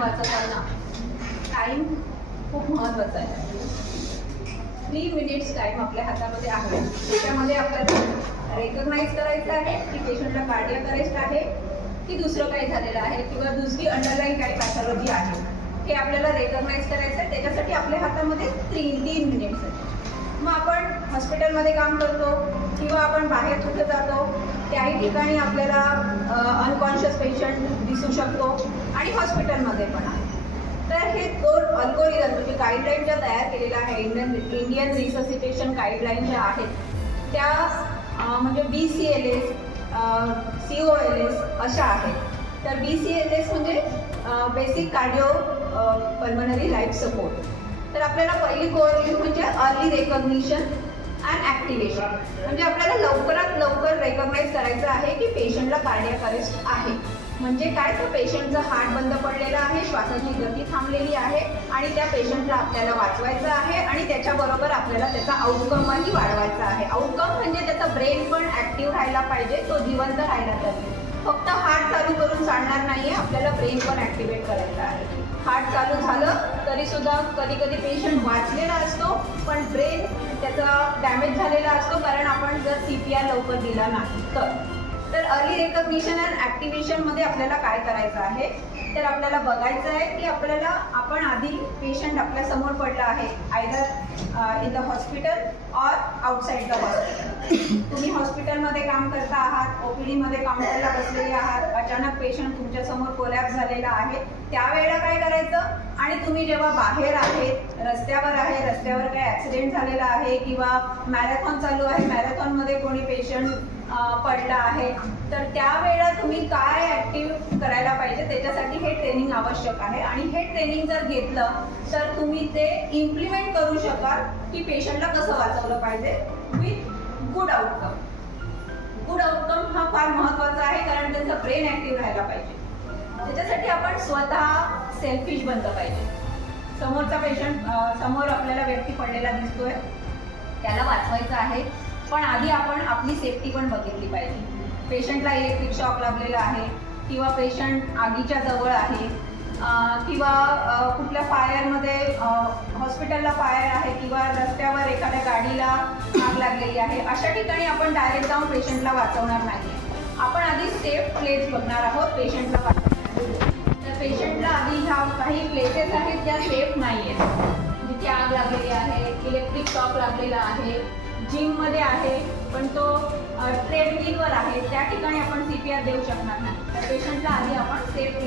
वाचवताना time खूप महत्त्वाचा आहे. 3 मिनिट्स टाईम आपल्या हातामध्ये आहे. त्याच्यामध्ये आपल्याला रेकग्नाइज करायचं आहे की पेशंटला कार्डियक अरेस्ट आहे की दुसरं काही झालेलं आहे किंवा दुसरी अंडरलाईन काही पॅथॉलॉजी आहे, हे आपल्याला रेकग्नाइज करायचं आहे. त्याच्यासाठी आपल्या हातामध्ये 3 मिनिट्स आहेत. मग आपण हॉस्पिटलमध्ये काम करतो किंवा आपण बाहेर कुठे जातो, त्याही ठिकाणी आपल्याला अनकॉन्शियस पेशंट दिसू शकतो आणि हॉस्पिटलमध्ये पण आहे. तर हे 2 अल्गोरिदम म्हणजे गाईडलाईन ज्या तयार केलेल्या आहे, इंडियन रिससिटेशन गाईडलाईन ज्या आहेत त्या म्हणजे BCLS, COLS अशा आहेत. तर BCLS म्हणजे basic cardio pulmonary life support. तर आपल्याला पहिली कोअर म्हणजे अर्ली रेकग्निशन अँड ॲक्टिव्हेशन. म्हणजे आपल्याला लवकरात लवकर रेकग्नाइज करायचं आहे की पेशंटला कार्डियक अरेस्ट आहे. म्हणजे काय, तर पेशंटचं हार्ट बंद पडलेलं आहे, श्वासाची गती थांबलेली आहे आणि त्या पेशंटला आपल्याला वाचवायचं आहे आणि त्याच्याबरोबर आपल्याला त्याचा आउटकमही वाढवायचा आहे. आउटकम म्हणजे त्याचा ब्रेन पण ॲक्टिव्ह राहायला पाहिजे, तो जिवंत राहायला पाहिजे. फक्त हार्ट चालू करून चालणार नाही आहे, आपल्याला ब्रेन पण ॲक्टिवेट करायचा आहे. हार्ट चालू झालं तरीसुद्धा कधी कधी पेशंट वाचलेला असतो पण ब्रेन त्याचा डॅमेज झालेला असतो, कारण आपण जर CPR लवकर दिला नाही तर अर्ली रेकग्निशन अँड ॲक्टिव्हेशनमध्ये आपल्याला काय करायचं आहे, तर आपल्याला बघायचं आहे की आपण आधी पेशंट आपल्या समोर पडला आहे, either in the hospital or outside the hospital. तुम्ही हॉस्पिटलमध्ये काम करता आहात, OPDमध्ये काउंटरला बसलेले आहात, अचानक पेशंट तुमच्या समोर कोलॅप्स झालेला आहे, त्यावेळेला काय करायचं. आणि तुम्ही जेव्हा बाहेर आहेत, रस्त्यावर काही ॲक्सिडेंट झालेला आहे किंवा मॅरेथॉन चालू आहे, मॅरेथॉनमध्ये कोणी पेशंट पडला आहे, तर त्यावेळेला तुम्ही काय ॲक्टिव्ह करायला पाहिजे त्याच्यासाठी हे ट्रेनिंग आवश्यक आहे. आणि हे ट्रेनिंग जर घेतलं तर तुम्ही ते इम्प्लिमेंट करू शकाल की पेशंटला कसं वाचवलं पाहिजे with good outcome. Good outcome हा फार महत्त्वाचा आहे, कारण त्यांचा ब्रेन ॲक्टिव्ह राहायला पाहिजे. त्याच्यासाठी आपण स्वतः सेल्फिश बनलं पाहिजे. समोरचा पेशंट समोर आपल्याला व्यक्ती पडलेला दिसतोय, त्याला वाचवायचं आहे, पण आधी आपण आपली सेफ्टी पण बघितली पाहिजे. पेशंटला इलेक्ट्रिक शॉक लागलेला आहे किंवा पेशंट आगीच्या जवळ आहे किंवा कुठल्या फायरमध्ये हॉस्पिटलला फायर आहे किंवा रस्त्यावर एखाद्या गाडीला आग लागलेली आहे, अशा ठिकाणी आपण डायरेक्ट जाऊन पेशंटला वाचवणार नाही. आपण आधी सेफ प्लेस बघणार आहोत पेशंटला वाचवण्यासाठी. तर पेशंटला आधी ह्या काही प्लेसेस आहेत ज्या सेफ नाही आहेत, जिथे आग लागलेली आहे, इलेक्ट्रिक शॉक लागलेला आहे, जिममध्ये आहे पण तो ट्रेडमिलवर आहे, त्या ठिकाणी आपण CPR देऊ शकणार नाही. तर पेशंटला आधी आपण सेफ